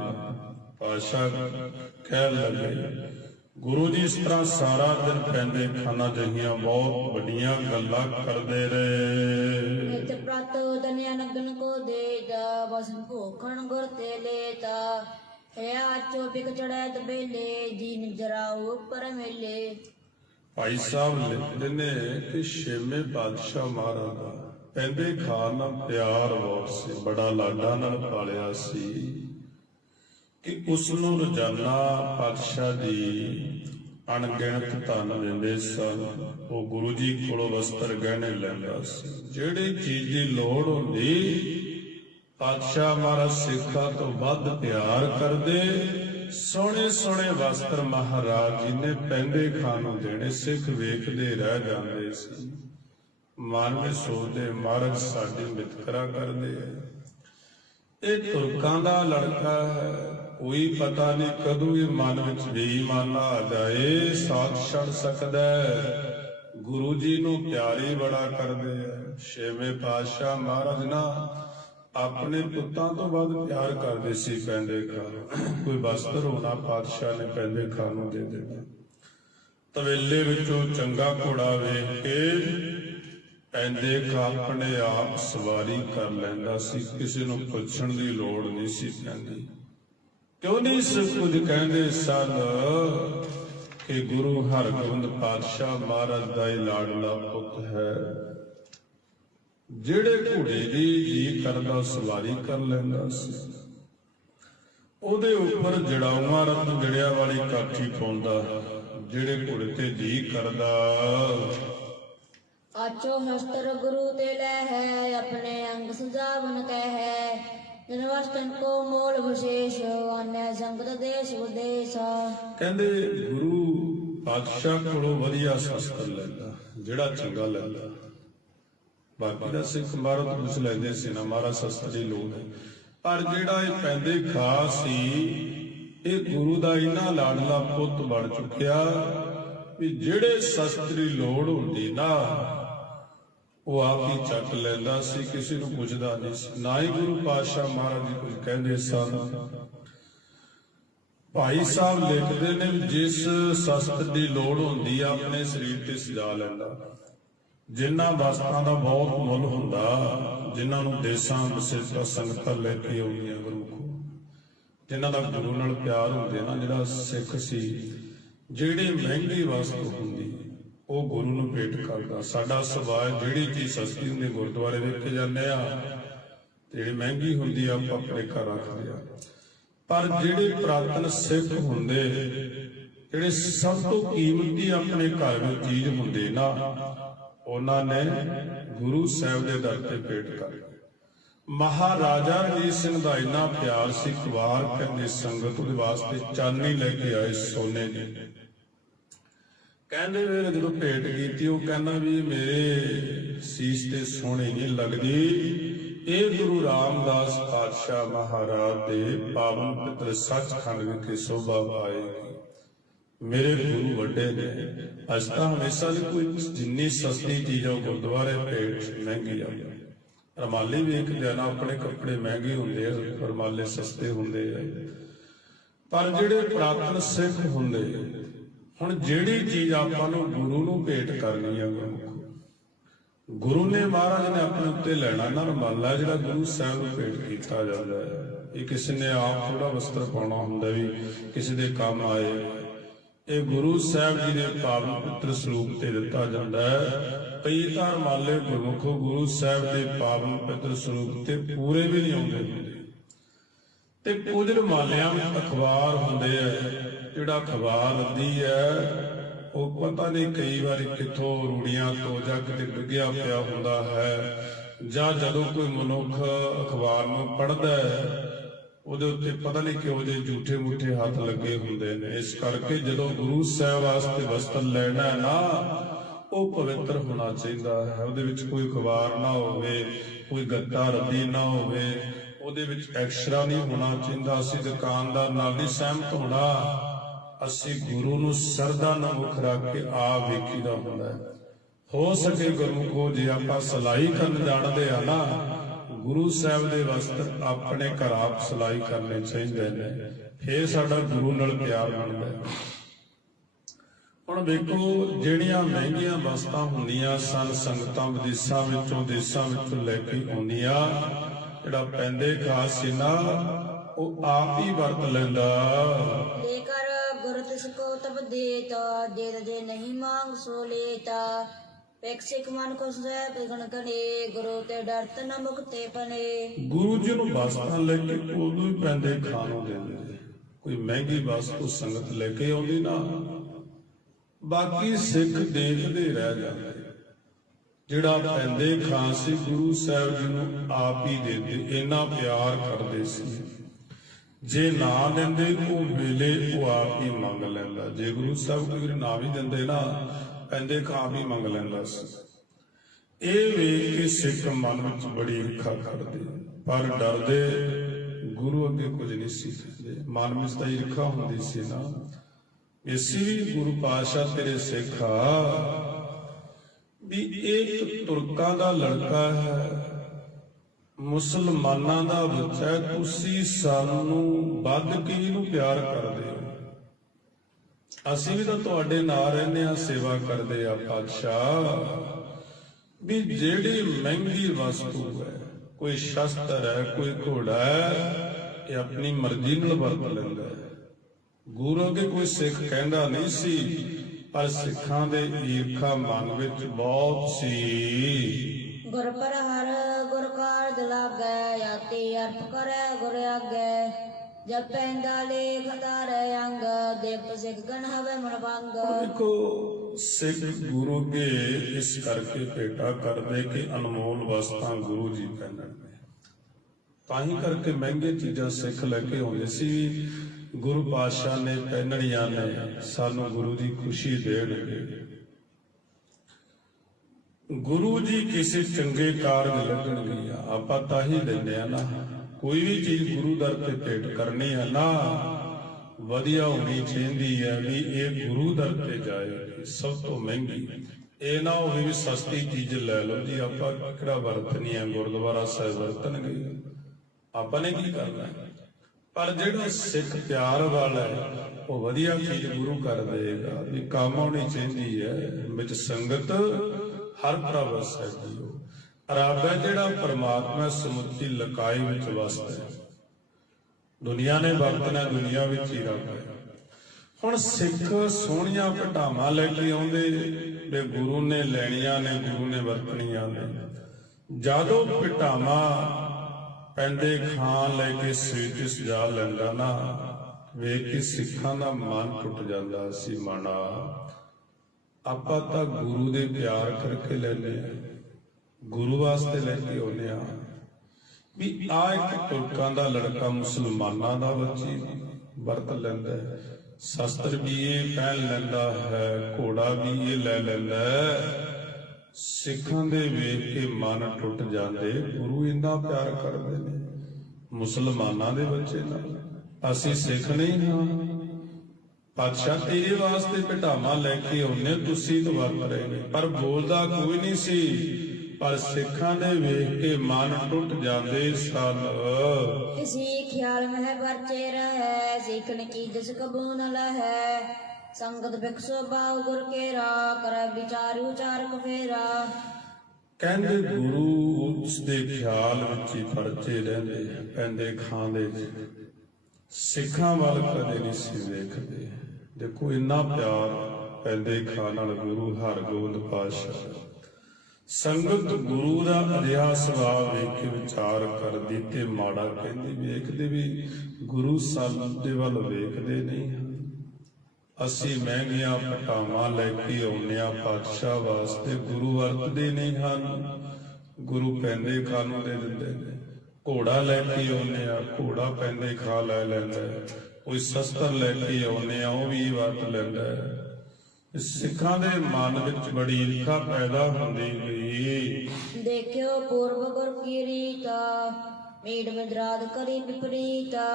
ਪਾਤਸ਼ਾਹ ਕਹਿ ਲੱਗੇ ਗੁਰੂ ਜੀ ਇਸ ਤਰ੍ਹਾਂ ਸਾਰਾ ਦਿਨ ਪੈਂਦੇ ਖਾਨਾ ਜਹੀਆਂ ਬਹੁਤ ਵੱਡੀਆਂ ਗੱਲਾਂ ਕਰਦੇ ਰਹੇ। ਨਿਤ ਪ੍ਰਤ ਦਨਿਆ ਨਗਨ ਕੋ ਦੇਦਾ ਵਸਨ ਭੋਖਣ ਗੁਰ ਤੇ ਲੇਤਾ ਹਿਆ ਚੋਪਿਕ ਚੜੈ ਤਬੇਲੇ ਜੀਨ ਜਰਾਉ ਉੱਪਰ ਮੇਲੇ। ਭਾਈ ਸਾਹਿਬ ਲਿਖਦੇ ਨੇ ਕਿ ਛੇਵੇਂ ਪਾਤਸ਼ਾਹ ਮਹਾਰਾਜ ਦਾ ਪੈਂਦੇ ਖਾਨ ਨਾਲ ਪਿਆਰ ਬਹੁਤ ਸੀ, ਬੜਾ ਲਾਡਾ ਨਾਲ ਪਾਲਿਆ ਸੀ ਕਿ ਉਸ ਨੂੰ ਰੋਜ਼ਾਨਾ ਪਾਤਸ਼ਾਹ ਜੀ ਅਣਗਿਣਤ ਧਨ ਦਿੰਦੇ ਸਨ। ਉਹ ਗੁਰੂ ਜੀ ਕੋਲੋਂ ਵਸਤਰ ਗਹਿਣੇ ਲੈਂਦਾ ਸੀ। ਜਿਹੜੀ ਚੀਜ਼ ਦੀ ਲੋੜ ਹੁੰਦੀ, ਪਾਤਸ਼ਾਹ ਮਹਾਰਾਜ ਸਿੱਖਾਂ ਤੋਂ ਵੱਧ ਪਿਆਰ ਕਰਦੇ। ਸੋਹਣੇ ਸੋਹਣੇ ਵਸਤਰ ਮਹਾਰਾਜ ਜੀ ਨੇ ਪੈਂਦੇ ਖਾਨ ਨੂੰ ਦੇਣੇ, ਸਿੱਖ ਵੇਖਦੇ ਰਹਿ ਜਾਂਦੇ ਸੀ। ਮਨ ਵਿੱਚ ਸੋਚਦੇ ਮਹਾਰਾਜ ਸਾਡੀ ਮਿਤਕਰਾ ਕਰਦੇ ਆ। ਇਹ ਤੁਰਕਾਂ ਦਾ ਲੜਕਾ ਹੈ, ਕੋਈ ਪਤਾ ਨਹੀਂ ਕਦੋਂ ਇਹ ਮਨ ਵਿੱਚ ਬੇਈਮਾਨਾ ਆ ਜਾਏ, ਸਾਥ ਛੱਡ ਸਕਦਾ ਗੁਰੂ ਜੀ ਨੂੰ ਪਿਆਰੇ ਬੜਾ ਕਰਦੇ ਆ। ਛੇਵੇਂ ਪਾਤਸ਼ਾਹ ਮਹਾਰਾਜ ਨਾ ਆਪਣੇ ਪੁੱਤਾਂ ਤੋਂ ਵੱਧ ਪਿਆਰ ਕਰਦੇ ਸੀ ਪੈਂਦੇ ਖਾਨ ਕੋਈ ਵਸਤਰ ਹੋਣਾ ਪਾਤਸ਼ਾਹ ਨੇ ਪੈਂਦੇ ਖਾਨ ਨੂੰ ਦੇ ਦਿੱਤਾ। ਤਵੇਲੇ ਵਿੱਚੋਂ ਚੰਗਾ ਘੋੜਾ ਵੇਖ ਕੇ ਪੈਂਦੇ ਖਾ ਆਪਣੇ ਆਪ ਸਵਾਰੀ ਕਰ ਲੈਂਦਾ ਸੀ, ਕਿਸੇ ਨੂੰ ਪੁੱਛਣ ਦੀ ਲੋੜ ਨਹੀਂ ਸੀ ਪੈਂਦੀ। ਕਿਉਂ ਨਹੀਂ ਸਭ ਕੁਝ ਕਹਿੰਦੇ ਸਨ ਕਿ ਗੁਰੂ ਹਰਗੋਬਿੰਦ ਪਾਤਸ਼ਾਹ ਮਹਾਰਾਜ ਦਾ ਹੀ ਲਾਡਲਾ ਪੁੱਤ ਹੈ। ਜਿਹੜੇ ਘੋੜੇ ਦੀ ਜੀ ਕਰਦਾ, ਸਵਾਰੀ ਕਰ ਲੈਂਦਾ ਸੀ। ਉਹਦੇ ਉੱਪਰ ਜੜਾਊਆਂ ਰਤਨ ਜੜਿਆ ਵਾਲੀ ਕਾਠੀ ਪਾਉਂਦਾ, ਜਿਹੜੇ ਘੋੜੇ ਤੇ ਜੀ ਕਰਦਾ। ਆਚੋ ਹਸਤਰ ਗੁਰੂ ਤੇ ਲੈ ਹੈ, ਆਪਣੇ ਅੰਗ ਸਜਾਵਨ ਕਹਿ ਹੈ। ਜਨ ਕੋ ਮੋਲ ਵਿਸ਼ੇਸ਼, ਆਨੈ ਸੰਗਤ ਦੇਸ਼ ਵਿਦੇਸ਼ ਕਹਿੰਦੇ ਗੁਰੂ ਪਾਤਸ਼ਾਹ ਕੋਲੋਂ ਵਧੀਆ ਸ਼ਸਤਰ ਲੈਂਦਾ, ਜਿਹੜਾ ਚੰਗਾ ਲੈਂਦਾ। ਬਾਕੀ ਦਾ ਸਿੱਖ ਮਾਰਤ ਪੁੱਛ ਲੈਂਦੇ ਸੀ ਨਾ ਮਾਰਾ ਸ਼ਸਤਰ ਦੀ ਲੋੜ ਹੈ। ਪਰ ਜਿਹੜਾ ਇਹ ਪੈਂਦੇ ਖਾਸ ਸੀ, ਇਹ ਗੁਰੂ ਦਾ ਇਨਾ ਲਾਡਲਾ ਪੁੱਤ ਬਣ ਚੁੱਕਿਆ ਵੀ ਜਿਹੜੇ ਸ਼ਸਤਰੀ ਲੋੜ ਹੁੰਦੀ ਨਾ ਉਹ ਆਪ ਹੀ ਚੱਕ ਲੈਂਦਾ ਸੀ, ਕਿਸੇ ਨੂੰ ਪੁੱਛਦਾ ਨਹੀਂ ਸੀ। ਨਾ ਹੀ ਗੁਰੂ ਪਾਤਸ਼ਾਹ ਮਹਾਰਾਜ ਜੀ ਕੁਝ ਕਹਿੰਦੇ ਸਨ। ਭਾਈ ਸਾਹਿਬ ਲਿਖਦੇ ਨੇ ਜਿਸ ਸਸਤ ਦੀ ਲੋੜ ਹੁੰਦੀ ਆ, ਆਪਣੇ ਸਰੀਰ ਤੇ ਸਜਾ ਲੈਂਦਾ। ਜਿਨ੍ਹਾਂ ਵਸਤਾਂ ਦਾ ਬਹੁਤ ਮੁੱਲ ਹੁੰਦਾ, ਜਿਨ੍ਹਾਂ ਨੂੰ ਦੇਸਾਂ ਵਿਸੇਸ਼ਤਾ ਸੰਗਤਾਂ ਲੈ ਕੇ ਆਉਂਦੀਆਂ ਗੁਰੂ ਕੋ ਜਿਨ੍ਹਾਂ ਦਾ ਗੁਰੂ ਨਾਲ ਪਿਆਰ ਹੁੰਦੇ ਨਾ, ਜਿਹੜਾ ਸਿੱਖ ਸੀ, ਜਿਹੜੀ ਮਹਿੰਗੀ ਵਸਤੂ ਹੁੰਦੀ ਉਹ ਗੁਰੂ ਨੂੰ ਭੇਟ ਕਰਦਾ। ਸਾਡਾ ਸੁਭਾਅ ਜਿਹੜੀ ਚੀਜ਼ ਸਸਤੀ ਹੁੰਦੀ, ਗੁਰਦੁਆਰੇ ਵੇਖ ਜਾਂਦੇ ਆ, ਤੇ ਮਹਿੰਗੀ ਹੁੰਦੀ ਆ, ਆਪਾਂ ਆਪਣੇ ਘਰ ਰੱਖਦੇ ਆ। ਪਰ ਜਿਹੜੇ ਪ੍ਰਾਤਨ ਸਿੱਖ ਹੁੰਦੇ, ਜਿਹੜੇ ਸਭ ਤੋਂ ਕੀਮਤੀ ਆਪਣੇ ਘਰ ਵਿੱਚ ਚੀਜ਼ ਹੁੰਦੇ ਨਾ, ਉਹਨਾਂ ਨੇ ਗੁਰੂ ਸਾਹਿਬ ਦੇ ਦਰ ਤੇ ਭੇਟ ਕਰ ਮਹਾਰਾਜਾ ਰਣਜੀਤ ਸਿੰਘ ਦਾ ਇੰਨਾ ਪਿਆਰ ਸੀ, ਕੁਵਾਰ ਕਹਿੰਦੇ, ਸੰਗਤ ਉਹਦੇ ਵਾਸਤੇ ਚਾਨੀ ਲੈ ਕੇ ਆਏ ਸੋਨੇ ਦੀ। ਕਹਿੰਦੇ ਵੇਲੇ ਜਦੋਂ ਭੇਟ ਕੀਤੀ, ਉਹ ਕਹਿੰਦਾ ਵੀ ਮੇਰੇ ਸੀਸ ਤੇ ਸੋਹਣੀ ਨਹੀਂ ਲੱਗਦੀ। ਇਹ ਗੁਰੂ ਰਾਮਦਾਸ ਪਾਤਸ਼ਾਹ ਮਹਾਰਾਜ ਦੇ ਪਾਵਨ ਪਿਤਰ ਸੱਚਖੰਡ ਵਿਖੇ ਸੋਭਾ ਪਾਏਗੀ ਮੇਰੇ ਗੁਰੂ ਵੱਡੇ ਨੇ, ਅੱਜ ਤਾਂ ਹਮੇਸ਼ਾ ਦੀ ਕੋਈ ਜਿੰਨੀ ਸਸਤੀ ਚੀਜ਼ ਉਹ ਗੁਰਦੁਆਰੇ ਭੇਟ ਮਹਿੰਗੀ ਆ। ਰਮਾਲੇ ਵੀ ਇੱਕ ਜਨਾ ਆਪਣੇ ਕੱਪੜੇ ਮਹਿੰਗੇ ਹੁੰਦੇ ਆ, ਰਮਾਲੇ ਸਸਤੇ ਹੁੰਦੇ ਆ। ਪਰ ਜਿਹੜੇ ਪ੍ਰਾਤਨ ਸਿੱਖ ਹੁੰਦੇ ਹੁਣ ਜਿਹੜੀ ਚੀਜ਼ ਆਪਾਂ ਨੂੰ ਗੁਰੂ ਨੂੰ ਭੇਟ ਕਰਨੀ ਆ, ਗੁਰੂ ਨੇ ਮਹਾਰਾਜ ਨੇ ਆਪਣੇ ਉੱਤੇ ਲੈਣਾ ਨਾ ਰਮਾਲਾ ਜਿਹੜਾ ਗੁਰੂ ਸਾਹਿਬ ਨੂੰ ਭੇਟ ਕੀਤਾ ਜਾਂਦਾ ਹੈ ਇਹ ਕਿਸੇ ਨੇ ਆਪ ਥੋੜਾ ਵਸਤਰ ਪਾਉਣਾ ਹੁੰਦਾ ਵੀ ਕਿਸੇ ਦੇ ਕੰਮ ਆਏ। ਇਹ ਗੁਰੂ ਸਾਹਿਬ ਜੀ ਦੇ ਪਾਵਨ ਪੁੱਤਰ ਸਰੂਪ ਤੇ ਦਿੱਤਾ ਜਾਂਦਾ ਹੈ ਕਈ ਤਾਂ ਰਮਾਲੇ ਗੁਰਮੁਖੋ ਗੁਰੂ ਸਾਹਿਬ ਦੇ ਪਾਵਨ ਪੁੱਤਰ ਸਰੂਪ ਤੇ ਪੂਰੇ ਵੀ ਨਹੀਂ ਆਉਂਦੇ ਹੁੰਦੇ। ਤੇ ਕੁਝ ਰਮਾਲਿਆਂ ਅਖਬਾਰ ਹੁੰਦੇ ਆ ਜਿਹੜਾ ਅਖਬਾਰ ਲੱਦੀ ਹੈ ਉਹ ਪਤਾ ਨਹੀਂ ਕਈ ਵਾਰੀ ਕਿੱਥੋਂ ਰੂੜੀਆਂ ਤੋਂ ਜਾਂ ਕਿਤੇ ਡਿੱਗਿਆ ਪਿਆ ਹੁੰਦਾ ਹੈ। ਜਾਂ ਜਦੋਂ ਕੋਈ ਮਨੁੱਖ ਅਖਬਾਰ ਨੂੰ ਪੜ੍ਹਦਾ ਹੈ ਉਹਦੇ ਉੱਤੇ ਪਤਾ ਨਹੀਂ ਕਿਹੋ ਜਿਹੇ ਝੂਠੇ ਮੁੱਠੇ ਹੱਥ ਲੱਗੇ ਹੁੰਦੇ ਨੇ। ਇਸ ਕਰਕੇ ਜਦੋਂ ਗੁਰੂ ਸਾਹਿਬ ਵਾਸਤੇ ਵਸਤਰ ਲੈਣਾ ਨਾ, ਉਹ ਪਵਿੱਤਰ ਹੋਣਾ ਚਾਹੀਦਾ ਹੈ। ਉਹਦੇ ਵਿੱਚ ਕੋਈ ਅਖਬਾਰ ਨਾ ਹੋਵੇ, ਕੋਈ ਗੱਤਾ ਰੱਦੀ ਨਾ ਹੋਵੇ, ਉਹਦੇ ਵਿੱਚ ਐਕਸਟਰਾ ਨਹੀਂ ਹੋਣਾ ਚਾਹੀਦਾ। ਅਸੀਂ ਦੁਕਾਨਦਾਰ ਨਾਲ ਨਹੀਂ ਸਹਿਮਤ ਹੋਣਾ। ਅਸੀਂ ਗੁਰੂ ਨੂੰ ਸਰਦਾ ਨਾਲ ਮੁਖ ਰੱਖ ਕੇ ਆਪ ਵੇਖੀਦਾ ਹੁੰਦਾ ਹੈ। ਹੋ ਸਕੇ ਗੁਰਮੁਖੋ ਜੇ ਆਪਾਂ ਸਲਾਈ ਕਰਨ ਜਾਣਦੇ ਆ ਨਾ, ਗੁਰੂ ਸਾਹਿਬ ਦੇ ਵਸਤਰ ਆਪਣੇ ਘਰ ਆਪ ਸਲਾਈ ਕਰਨੇ ਚਾਹੀਦੇ ਨੇ। ਫੇਰ ਸਾਡਾ ਗੁਰੂ ਨਾਲ ਪਿਆਰ ਬਣਦਾ ਹੈ। ਹੁਣ ਵੇਖੋ, ਜਿਹੜੀਆਂ ਮਹਿੰਗੀਆਂ ਵਸਤਾਂ ਹੁੰਦੀਆਂ ਸਨ, ਸੰਗਤਾਂ ਵਿਦੇਸ਼ਾਂ ਵਿੱਚੋਂ, ਦੇਸ਼ਾਂ ਵਿੱਚੋਂ ਲੈ ਕੇ ਆਉਂਦੀਆਂ, ਜਿਹੜਾ ਪੈਂਦੇ ਖਾਸ ਸੀ ਨਾ, ਉਹ ਆਪ ਹੀ ਵਰਤ ਲੈਂਦਾ। ਗੁਰ ਤਿਸ ਕੋ ਤਬ ਦੇਤ ਦੇਤ ਦੇ ਨਹੀਂ ਮੰਗ ਸੋ ਲੇਤਾ। ਇੱਕ ਮਨ ਕੋ ਸਹਿ ਪਿਗਣ ਕਨੇ, ਗੁਰੂ ਤੇ ਡਰਤ ਨ ਮੁਕਤੇ ਪਨੇ। ਗੁਰੂ ਜੀ ਨੂੰ ਵਸਤਾਂ ਲੈ ਕੇ ਉਦੋਂ ਹੀ ਪੈਂਦੇ ਖਾਣ ਦਿੰਦੇ ਕੋਈ ਮਹਿੰਗੀ ਵਸਤੂ ਸੰਗਤ ਲੈ ਕੇ ਆਉਂਦੀ ਨਾ, ਬਾਕੀ ਸਿੱਖ ਦੇਖਦੇ ਰਹਿ ਜਾਂਦੇ। ਜਿਹੜਾ ਪੈਂਦੇ ਖਾਂ ਸੀ, ਗੁਰੂ ਸਾਹਿਬ ਜੀ ਨੂੰ ਆਪ ਹੀ ਦਿੰਦੇ, ਇੰਨਾ ਪਿਆਰ ਕਰਦੇ ਸੀ। ਜੇ ਨਾ ਦਿੰਦੇ ਉਹ ਵੇਲੇ ਉਹ ਆਪ ਹੀ ਮੰਗ ਲੈਂਦਾ? ਜੇ ਗੁਰੂ ਸਾਹਿਬ ਕੋਈ ਨਾ ਵੀ ਦਿੰਦੇ ਨਾ, ਪੈਂਦੇ ਖਾਂ ਵੀ ਮੰਗ ਲੈਂਦਾ ਸੀ। ਇਹ ਵੇਖ ਕੇ ਸਿੱਖ ਮਨ ਵਿੱਚ ਬੜੀ ਇੱਛਾ ਕਰਦੇ ਪਰ ਡਰਦੇ ਗੁਰੂ ਅੱਗੇ ਕੁਝ ਨਹੀਂ ਸੀ ਮਨ ਵਿੱਚ ਤਾਂ ਇੱਛਾ ਹੁੰਦੀ ਸੀ ਨਾ। ਇਸੇ ਵੀ ਗੁਰੂ ਪਾਤਸ਼ਾਹ ਤੇਰੇ ਸਿੱਖਾ ਵੀ ਇੱਕ ਤੁਰਕਾਂ ਦਾ ਲੜਕਾ ਹੈ। ਮੁਸਲਮਾਨਾਂ ਦਾ ਬੱਚਾ ਤੁਸੀਂ ਸਾਨੂੰ ਵੱਧ ਕੇ ਪਿਆਰ ਕਰਦੇ ਹੋ? ਅਸੀਂ ਵੀ ਤਾਂ ਤੁਹਾਡੇ ਨਾਲ ਰਹਿੰਦੇ ਆ ਸੇਵਾ ਕਰਦੇ ਆ ਪਾਤਸ਼ਾਹ। ਵੀ ਜਿਹੜੀ ਮਹਿੰਗੀ ਵਸਤੂ ਹੈ, ਕੋਈ ਸ਼ਸਤਰ ਹੈ, ਕੋਈ ਘੋੜਾ ਹੈ, ਇਹ ਆਪਣੀ ਮਰਜ਼ੀ ਨਾਲ ਵਰਤ ਲੈਂਦਾ ਹੈ। ਗੁਰੂ ਅੱਗੇ ਕੋਈ ਸਿੱਖ ਕਹਿੰਦਾ ਨਹੀਂ ਸੀ, ਪਰ ਸਿੱਖਾਂ ਦੇ ਈਰਖਾ ਮਨ ਵਿੱਚ ਬਹੁਤ ਸੀ। ਗੁਰ ਪਰ ਹਰ ਗੁਰ ਕਾਰਜ ਲਾਗੈ, ਆਤੀ ਅਰਥ ਕਰੈ, ਗੁਰ ਆਗੈ। ਜਪ ਪੈਂਦਾ ਲੇਖ ਧਾਰੈ ਅੰਗ, ਦੇਵ ਸਿਖ ਗਣ ਹਵੇ ਮਨ ਭੰਗ। ਦੇਖੋ, ਸਿੱਖ ਗੁਰੂ ਅੱਗੇ ਇਸ ਕਰਕੇ ਭੇਟਾ ਕਰਦੇ ਕਿ ਅਨਮੋਲ ਵਸਤਾਂ ਗੁਰੂ ਜੀ ਪਹਿਨਣਗੇ ਤਾਂ ਹੀ ਕਰਕੇ ਮਹਿੰਗੇ ਚੀਜ਼ਾਂ ਸਿੱਖ ਲੈ ਕੇ ਆਉਂਦੇ ਸੀ। ਗੁਰੂ ਪਾਤਸ਼ਾਹ ਨੇ ਪਹਿਨਣੀਆਂ ਨੇ ਸਾਨੂੰ ਗੁਰੂ ਦੀ ਖੁਸ਼ੀ ਦੇਣਗੇ ਗੁਰੂ ਜੀ ਕਿਸੇ ਚੰਗੇ ਕਾਰਜ ਲੱਗਣਗੇ ਆਪਾਂ ਤਾਂ ਹੀ ਲੈਂਦੇ ਆ ਨਾ। ਕੋਈ ਵੀ ਚੀਜ਼ ਗੁਰੂ ਦਰ ਤੇ ਭੇਟ ਕਰਨੀ ਹੈ ਨਾ, ਵਧੀਆ ਹੋਣੀ ਚਾਹੀਦੀ ਹੈ ਵੀ ਇਹ ਗੁਰੂ ਦਰ ਤੇ ਜਾਏ, ਸਭ ਤੋਂ ਮਹਿੰਗੀ। ਇਹ ਨਾ ਹੋਵੇ ਵੀ ਸਸਤੀ ਚੀਜ਼ ਲੈ ਲਓ ਜੀ, ਆਪਾਂ ਕਿਹੜਾ ਵਰਤਨੀ ਹੈ ਗੁਰਦੁਆਰਾ ਸਾਹਿਬ ਵਰਤਣਗੇ। ਆਪਾਂ ਨੇ ਕੀ ਕਰਨਾ? ਪਰ ਜਿਹੜਾ ਸਿੱਖ ਪਿਆਰ ਵਾਲਾ ਹੈ, ਉਹ ਵਧੀਆ ਚੀਜ਼ ਗੁਰੂ ਕਰ ਦੇਗਾ, ਵੀ ਕੰਮ ਆਉਣੀ ਚਾਹੀਦੀ ਹੈ, ਵਿੱਚ ਸੰਗਤ ਹਰ ਪ੍ਰਭ ਸਹਿਜੀਓ। ਰੱਬ ਹੈ ਜਿਹੜਾ ਪਰਮਾਤਮਾ ਸਮੁੱਚੀ ਲਕਾਈ ਵਿੱਚ ਵਸਦਾ ਹੈ। ਦੁਨੀਆ ਨੇ ਵਰਤਣਾ ਦੁਨੀਆ ਵਿੱਚ ਹੀ ਰੱਬ ਹੈ। ਹੁਣ ਸਿੱਖ ਸੋਹਣੀਆਂ ਘਟਾਵਾਂ ਲੈ ਕੇ ਆਉਂਦੇ ਵੀ ਗੁਰੂ ਨੇ ਲੈਣੀਆਂ ਨੇ, ਗੁਰੂ ਨੇ ਵਰਤਣੀਆਂ ਨੇ। ਜਦੋਂ ਘਟਾਵਾਂ ਪੈਂਦੇ ਖਾਂ ਲੈ ਕੇ ਸੇਜ ਸਜਾ ਲੈਂਦਾ ਨਾ, ਵੇਖ ਕੇ ਸਿੱਖਾਂ ਦਾ ਮਨ ਟੁੱਟ ਜਾਂਦਾ ਸੀ ਮਾਣਾ ਆਪਾਂ ਤਾਂ ਗੁਰੂ ਦੇ ਪਿਆਰ ਕਰਕੇ ਲੈਨੇ ਆ ਗੁਰੂ ਵਾਸਤੇ ਲੈ ਕੇ ਆਉਂਦੇ ਆ ਵੀ ਆ ਇੱਕ ਤੁਰਕਾਂ ਦਾ ਲੜਕਾ ਮੁਸਲਮਾਨਾਂ ਦਾ ਬੱਚੀ ਵਰਤ ਲੈਂਦਾ ਸ਼ਸਤਰ ਵੀ ਇਹ ਪਹਿਨ ਲੈਂਦਾ ਹੈ, ਘੋੜਾ ਵੀ ਇਹ ਲੈ ਲੈਂਦਾ ਸਿੱਖਾਂ ਦੇ ਵੇਖ ਕੇ ਮਨ ਟੁੱਟ ਜਾਂਦੇ, ਗੁਰੂ ਇੰਨਾ ਪਿਆਰ ਕਰਦੇ ਨੇ, ਮੁਸਲਮਾਨਾਂ ਦੇ ਬੱਚੇ ਨਾਲ। ਅਸੀਂ ਸਿੱਖ ਨਹੀਂ ਹਾਂ। ਪਾਤਸ਼ਾਹ ਤੇਰੇ ਵਾਸਤੇ ਘਟਾਵਾ ਲੈ ਕੇ ਆਉਨੇ ਤੁਸੀਂ ਵਰਤ ਰਹੇ ਪਰ ਬੋਲਦਾ ਕੋਈ ਨਹੀਂ ਸੀ ਪਰ ਸਿੱਖਾਂ ਦੇ ਵੇਖ ਕੇ ਮਨ ਟੁੱਟ ਜਾਂਦੇ ਸਨ। ਇਸੀ ਖਿਆਲ ਮਹਿ ਵਰਚੇ ਰਹੈ ਸਿੱਖਣ ਕੀ ਜਿਸ ਕਬੂ ਨ ਲਹੈ। ਸੰਗਤ ਬਿਕਸੋ ਬਾਉ ਗੁਰ ਕੇਰਾ ਕਰੈ ਵਿਚਾਰ ਉਚਾਰ ਫੇਰਾ ਕਹਿੰਦੇ ਗੁਰੂ ਉਸ ਦੇ ਖਿਆਲ ਵਿੱਚ ਹੀ ਪਰਚੇ ਰਹਿੰਦੇ ਪੈਂਦੇ ਖਾਂਦੇ ਸਿੱਖਾਂ ਵੱਲ ਕਦੇ ਨਹੀਂ ਸੀ ਵੇਖਦੇ। ਦੇਖੋ ਇੰਨਾ ਪਿਆਰ ਪੈਂਦੇ ਖਾਂ ਨਾਲ ਗੁਰੂ ਹਰਗੋਬਿੰਦ ਪਾਤਸ਼ਾਹ। ਸੰਗਤ ਗੁਰੂ ਦਾ ਅਧਿਆ ਸੁਭਾਅ ਵੇਖ ਕੇ ਵਿਚਾਰ ਕਰਦੀ ਤੇ ਮਾੜਾ ਕਹਿੰਦੀ, ਵੇਖਦੇ ਵੀ ਗੁਰੂ ਸਾਹਿਬ ਦੇ ਵੱਲ ਵੇਖਦੇ ਨਹੀਂ ਹਨ। ਅਸੀਂ ਮਹਿੰਗੀਆਂ ਪਟਾਵਾਂ ਲੈ ਕੇ ਆਉਂਦੇ ਆ ਪਾਤਸ਼ਾਹ ਵਾਸਤੇ, ਗੁਰੂ ਵਰਤਦੇ ਨਹੀਂ ਹਨ। ਗੁਰੂ ਪੈਂਦੇ ਖਾਂ ਨੂੰ ਦੇ ਦਿੰਦੇ ਨੇ। ਘੋੜਾ ਲੈ ਕੇ ਆਉਂਦੇ ਆ ਘੋੜਾ ਪੈਂਦੇ ਖਾ ਲੈ ਲੈਂਦਾ ਕੋਈ ਸ਼ਸਤਰ ਲੈ ਕੇ ਆਉਂਦੇ ਆ ਉਹ ਵੀ ਵਰਤ ਲੈਂਦਾ ਹੈ। ਸਿੱਖਾਂ ਦੇ ਮਨ ਵਿੱਚ ਬੜੀ ਇੱਛਾ ਪੈਦਾ ਹੁੰਦੀ ਗਈ ਦੇਖਿਓ ਪੂਰਬ ਗੁਰ ਕੀ ਰੀਤਾ ਮੀੜ ਵਿਦਰਾਦ ਕਰੀ ਵਿਪਰੀਤਾ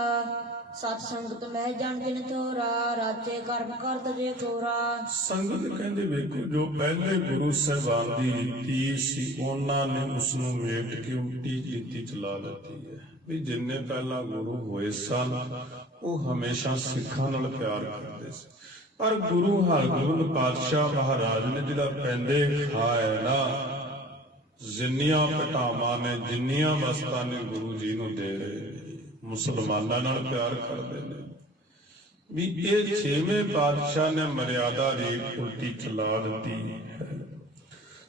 ਸਤ ਸੰਗਤ ਮਹਿ ਜਨ ਜਿਨ ਥੋਰਾ ਰਾਚੇ ਕਰਮ ਕਰਤ ਜੇ ਕੋਰਾ ਸੰਗਤ ਕਹਿੰਦੇ ਵੇਖੋ ਜੋ ਪਹਿਲੇ ਗੁਰੂ ਸਾਹਿਬਾਨ ਦੀ ਰੀਤੀ ਸੀ ਉਹਨਾਂ ਨੇ ਉਸ ਨੂੰ ਵੇਖ ਕੇ ਉਲਟੀ ਰੀਤੀ ਚਲਾ ਦਿੱਤੀ ਹੈ। ਵੀ ਜਿੰਨੇ ਪਹਿਲਾਂ ਗੁਰੂ ਹੋਏ ਸਨ ਉਹ ਹਮੇਸ਼ਾ ਸਿੱਖਾਂ ਨਾਲ ਪਿਆਰ ਕਰਦੇ ਸੀ। ਪਰ ਗੁਰੂ ਹਰਗੋਬਿੰਦ ਪਾਤਸ਼ਾਹ ਮਹਾਰਾਜ ਨੇ ਜਿਹੜਾ ਪੈਂਦੇ ਖਾਇਆ ਨਾ, ਜਿੰਨੀਆਂ ਘਟਾਵਾਂ ਨੇ, ਜਿੰਨੀਆਂ ਵਸਤਾਂ ਨੇ ਗੁਰੂ ਜੀ ਨੂੰ ਦੇ ਰਹੇ ਮੁਸਲਮਾਨਾਂ ਨਾਲ ਪਿਆਰ ਕਰਦੇ ਨੇ। ਵੀ ਇਹ ਛੇਵੇਂ ਪਾਤਸ਼ਾਹ ਨੇ ਮਰਿਆਦਾ ਰੀਤ ਉਲਟੀ ਚਲਾ ਦਿੱਤੀ ਹੈ।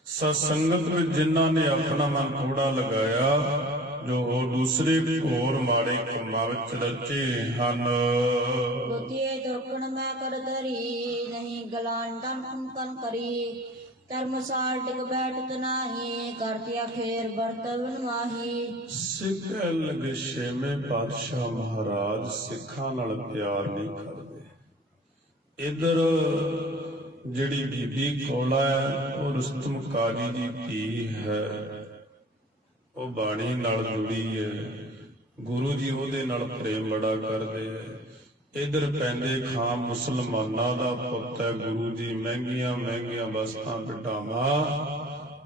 ਸਤਸੰਗਤ ਵਿੱਚ ਜਿਨ੍ਹਾਂ ਨੇ ਆਪਣਾ ਮਨ ਥੋੜਾ ਲਗਾਇਆ ਜੋ ਹੋਰ ਦੂਸਰੇ ਹੋਰ ਮਾੜੇ ਕੰਮਾਂ ਵਿੱਚ ਰਚੇ ਹਨ। ਦੁਤੀਏ ਦੁਰਕਣ ਮੈਂ ਕਰ ਧਰੀ ਨਹੀਂ ਦਮ ਕੰਕਨ ਕਰੀ। ਧਰਮਸਾਲ ਟਿਕ ਬੈਠਤ ਨਾਹੀ ਕਰਤਿਆ ਖੇਰ ਵਰਤਵਨ ਮਾਹੀ ਸਿੱਖ ਲਗੇ ਛੇਵੇਂ ਪਾਤਸ਼ਾਹ ਮਹਾਰਾਜ ਸਿੱਖਾਂ ਨਾਲ ਪਿਆਰ ਨਹੀਂ ਕਰਦੇ। ਇਧਰ ਜਿਹੜੀ ਬੀਬੀ ਕੋਲਾ ਹੈ ਉਹ ਰੁਸਤਮ ਕਾਜੀ ਦੀ ਧੀ ਹੈ। ਉਹ ਬਾਣੀ ਨਾਲ ਜੁੜੀ ਹੈ। ਗੁਰੂ ਜੀ ਉਹਦੇ ਨਾਲ ਪ੍ਰੇਮ ਬੜਾ ਕਰਦੇ ਹੈ। ਇਧਰ ਪੈਂਦੇ ਖਾਂ ਮੁਸਲਮਾਨਾਂ ਦਾ ਪੁੱਤ ਹੈ। ਗੁਰੂ ਜੀ ਮਹਿੰਗੀਆਂ ਮਹਿੰਗੀਆਂ ਵਸਤਾਂ ਪਟਾਵਾ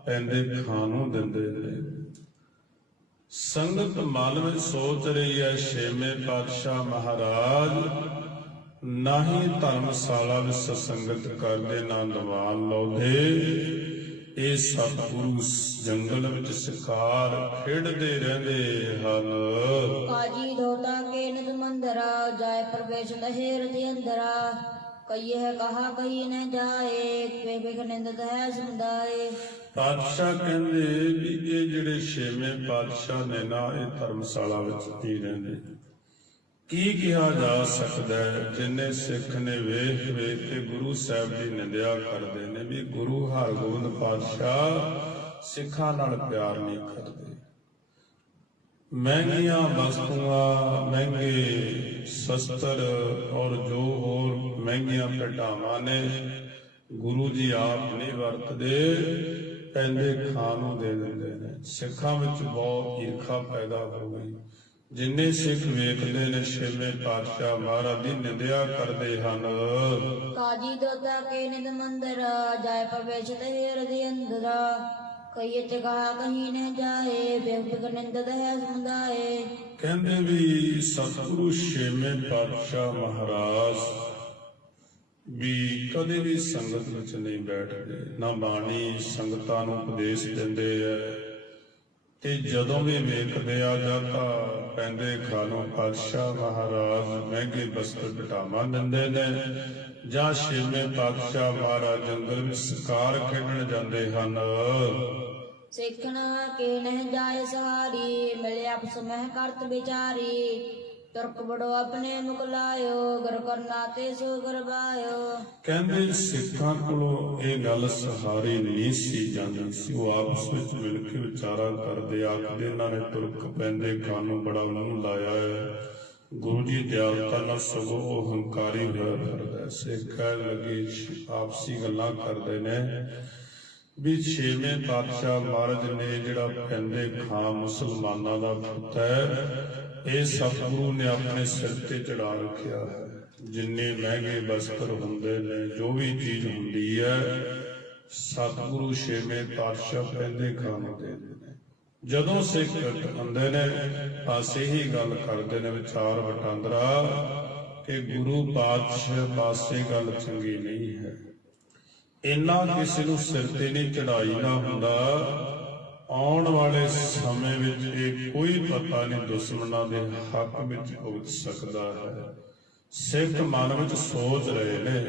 ਪੈਂਦੇ ਖਾਂ ਨੂੰ ਦਿੰਦੇ ਨੇ। ਸੰਗਤ ਮਨ ਵਿੱਚ ਸੋਚ ਰਹੀ ਹੈ, ਛੇਵੇਂ ਪਾਤਸ਼ਾਹ ਮਹਾਰਾਜ ਨਾਹੀ ਧਰਮਸ਼ਾਲਾ ਵਿੱਚ ਸੰਗਤ ਕਰਦੇ, ਨਾ ਦੀਵਾਨ ਲਾਉਂਦੇ। ਇਹ ਸਤਿਗੁਰੂ ਜੰਗਲ ਵਿੱਚ ਸ਼ਿਕਾਰ ਖੇਡਦੇ ਰਹਿੰਦੇ ਹਨ। ਕਾਜੀ ਧੋਤਾ ਕੇ ਨਿਤ ਮੰਦਰਾ ਜਾਏ ਪ੍ਰਵੇਸ਼ ਲਹਿਰ ਦੇ ਅੰਦਰਾ ਕਈ ਹੈ ਕਹਾ ਕਈ ਨ ਜਾਏ ਵੇ ਵੇ ਨਿੰਦਤ ਹੈ ਸਮੁਦਾਏ ਪਾਤਸ਼ਾਹ ਕਹਿੰਦੇ ਵੀ ਇਹ ਜਿਹੜੇ ਛੇਵੇਂ ਪਾਤਸ਼ਾਹ ਨੇ ਨਾ ਇਹ ਧਰਮਸ਼ਾਲਾ ਵਿੱਚ ਨਹੀਂ ਰਹਿੰਦੇ। ਕੀ ਕਿਹਾ ਜਾ ਸਕਦਾ ਹੈ? ਜਿਨੇ ਸਿੱਖ ਨੇ ਵੇਖ ਵੇਖ ਕੇ ਗੁਰੂ ਸਾਹਿਬ ਦੀ ਨਿੰਦਿਆ ਕਰਦੇ ਨੇ ਵੀ ਗੁਰੂ ਹਰਗੋਬਿੰਦ ਪਾਤਸ਼ਾਹ ਸਿੱਖਾਂ ਨਾਲ ਪਿਆਰ ਨਹੀਂ ਕਰਦੇ। ਮਹਿੰਗੀਆਂ ਵਸਤੂਆਂ, ਮਹਿੰਗੇ ਸ਼ਸਤਰ ਔਰ ਜੋ ਹੋਰ ਮਹਿੰਗੀਆਂ ਪਟਾਵਾਂ ਨੇ, ਗੁਰੂ ਜੀ ਆਪ ਨਹੀਂ ਵਰਤਦੇ, ਪੈਂਦੇ ਖਾਨ ਨੂੰ ਦੇ ਦਿੰਦੇ ਨੇ। ਸਿੱਖਾਂ ਵਿੱਚ ਬਹੁਤ ਈਰਖਾ ਪੈਦਾ ਹੋ ਗਈ। ਜਿੰਨੇ ਸਿੱਖ ਵੇਖਦੇ ਨੇ ਛੇਵੇਂ ਪਾਤਸ਼ਾਹ ਮਹਾਰਾਜ ਦੀ ਨਿੰਦਿਆ ਕਰਦੇ ਹਨ। ਕਾਜੀ ਧੋਤਾ ਕੇ ਨਿਤ ਮੰਦਰਾ ਜਾਏ ਪ੍ਰਵੇਸ਼ ਲਹਿਰ ਦੇ ਅੰਦਰਾ ਕਈ ਤੇ ਕਹਾ ਕਹੀ ਨ ਜਾਏ ਵੇ ਨਿੰਦਤ ਹੈ ਸਮੁਦਾਏ ਕਹਿੰਦੇ ਵੀ ਸਤਿਗੁਰੂ ਛੇਵੇਂ ਪਾਤਸ਼ਾਹ ਮਹਾਰਾਜ ਵੀ ਕਦੇ ਵੀ ਸੰਗਤ ਵਿੱਚ ਨਹੀਂ ਬੈਠਦੇ ਨਾ ਬਾਣੀ ਸੰਗਤਾਂ ਨੂੰ ਉਪਦੇਸ਼ ਦਿੰਦੇ ਐ। ਤੇ ਜਦੋਂ ਵੀ ਵੇਖਦੇ ਆ ਜਾਂ ਤਾਂ ਪੈਂਦੇ ਖਾਨੋਂ ਪਾਤਸ਼ਾਹ ਮਹਾਰਾਜ, ਮਹਿੰਗੇ ਬਸਤਰ ਬਟਾਵਾ ਦਿੰਦੇ ਨੇ। ਜਾਂ ਛੇਵੇਂ ਪਾਤਸ਼ਾਹ ਮਹਾਰਾਜ ਜੰਗਲ ਵਿੱਚ ਸ਼ਿਕਾਰ ਖੇਡਣ ਜਾਂਦੇ ਹਨ। ਸਿੱਖਣਾ ਕੇ ਨਹਿ ਜਾਏ ਸਹਾਰੀ ਮਿਲੇ ਆਪਸ ਮਹਿ ਕਰਤ ਵਿਚਾਰੀ। ਤੁਰਕ ਬੜੋ ਆਪਣੇ ਮੁਖ ਗੁਰ ਕਰਨਾ ਤੇ ਸੋ ਕਰਵਾਇਓ ਕਹਿੰਦੇ ਸਿੱਖਾਂ ਕੋਲੋਂ ਇਹ ਗੱਲ ਸਹਾਰੀ ਨਹੀਂ ਸੀ ਜਾਂਦੀ। ਸੀ ਉਹ ਆਪਸ ਵਿੱਚ ਮਿਲ ਕੇ ਵਿਚਾਰਾ ਕਰਦੇ, ਆਖਦੇ, ਇਹਨਾਂ ਨੇ ਤੁਰਕ ਪੈਂਦੇ ਖਾਨ ਬੜਾ ਮੂੰਹ ਲਾਇਆ ਹੈ। ਗੁਰੂ ਜੀ ਦਿਆਲਤਾ ਨਾਲ ਸਗੋਂ ਉਹ ਹੰਕਾਰੀ ਹੋਇਆ ਕਰਦਾ ਸਿੱਖ ਲੱਗੇ ਆਪਸੀ ਗੱਲਾਂ ਕਰਦੇ ਨੇ। ਵੀ ਛੇਵੇਂ ਪਾਤਸ਼ਾਹ ਮਹਾਰਾਜ ਨੇ ਜਿਹੜਾ ਪੈਂਦੇ ਖਾਂ ਮੁਸਲਮਾਨਾਂ ਦਾ ਪੁੱਤ ਹੈ ਇਹ ਸਤਿਗੁਰੂ ਨੇ ਆਪਣੇ ਸਿਰ ਤੇ ਚੜਾ ਰੱਖਿਆ। ਹੈ ਜਿੰਨੇ ਮਹਿੰਗੇ ਵਸਤਰ ਹੁੰਦੇ ਨੇ, ਜੋ ਵੀ ਚੀਜ਼ ਹੁੰਦੀ ਹੈ, ਸਤਿਗੁਰੂ ਛੇਵੇਂ ਪਾਤਸ਼ਾਹ ਪੈਂਦੇ ਖਾਂ ਦੇ ਜਦੋਂ ਸਿੱਖ ਹੁੰਦੇ ਨੇ ਪਾਸੇ ਹੀ ਗੱਲ ਕਰਦੇ ਨੇ ਵਿਚਾਰ ਵਟਾਂਦਰਾ ਕਿ ਗੁਰੂ ਪਾਤਸ਼ਾਹ ਪਾਸੇ ਗੱਲ ਚੰਗੀ ਨਹੀਂ ਹੈ। ਇੰਨਾ ਕਿਸੇ ਨੂੰ ਸਿਰ ਤੇ ਨਹੀਂ ਚੜਾਈ ਨਾ ਹੁੰਦਾ ਆਉਣ ਵਾਲੇ ਸਮੇਂ ਵਿੱਚ ਇਹ ਕੋਈ ਪਤਾ ਨਹੀਂ ਦੁਸ਼ਮਣਾਂ ਦੇ ਹੱਕ ਵਿੱਚ ਭੁਗਤ ਸਕਦਾ ਹੈ। ਸਿੱਖ ਮਨ ਵਿੱਚ ਸੋਚ ਰਹੇ ਨੇ,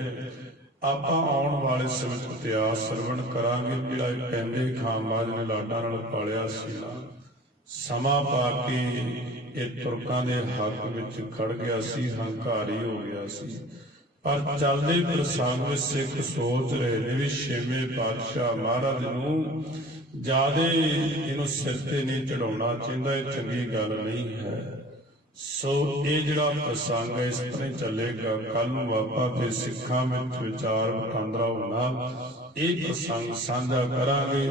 ਆਪਾਂ ਆਉਣ ਵਾਲੇ ਸਮੇਂ 'ਚ ਇਤਿਹਾਸ ਸਰਵਣ ਕਰਾਂਗੇ। ਜਿਹੜਾ ਕਹਿੰਦੇ ਖਾਮਾਜ ਨੇ ਲਾਡਾਂ ਨਾਲ ਪਾਲਿਆ ਸੀ ਨਾ। ਸਮਾਂ ਪਾ ਕੇ ਇਹ ਤੁਰਕਾਂ ਦੇ ਹੱਕ ਵਿੱਚ ਖੜ ਗਿਆ ਸੀ, ਹੰਕਾਰੀ ਹੋ ਗਿਆ ਸੀ। ਪਰ ਚੱਲਦੇ ਪ੍ਰਸੰਗ ਵਿੱਚ ਸਿੱਖ ਸੋਚ ਰਹੇ ਨੇ ਵੀ ਛੇਵੇਂ ਪਾਤਸ਼ਾਹ ਮਹਾਰਾਜ ਨੂੰ ਜਿਆਦੇ ਇਹਨੂੰ ਸਿਰ ਤੇ ਨਹੀਂ ਚੜਾਉਣਾ ਚਾਹੀਦਾ, ਇਹ ਚੰਗੀ ਗੱਲ ਨਹੀਂ ਹੈ। ਸੋ ਇਹ ਜਿਹੜਾ ਪ੍ਰਸੰਗ ਹੈ, ਇਸ ਤਰ੍ਹਾਂ ਚੱਲੇਗਾ। ਕੱਲ ਨੂੰ ਆਪਾਂ ਫਿਰ ਸਿੱਖਾਂ ਵਿੱਚ ਵਿਚਾਰ ਵਟਾਂਦਰਾ ਹੋਣਾ। ਇਹ ਪ੍ਰਸੰਗ ਸਾਂਝਾ ਕਰਾਂਗੇ।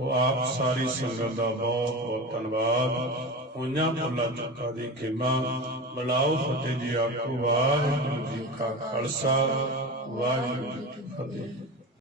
ਉਹ ਆਪ ਸਾਰੀ ਸੰਗਤ ਦਾ ਬਹੁਤ ਬਹੁਤ ਧੰਨਵਾਦ। ਉਹਨਾਂ ਭੁੱਲਾ ਚੁੱਕਾ ਦੀ ਖਿਮਾ। ਬਲਾਓ ਫਤਿਹ ਜੀ ਆਖੋ, ਵਾਹਿਗੁਰੂ ਜੀ ਕਾ ਖਾਲਸਾ, ਵਾਹਿਗੁਰੂ ਜੀ ਕੀ ਫਤਿਹ।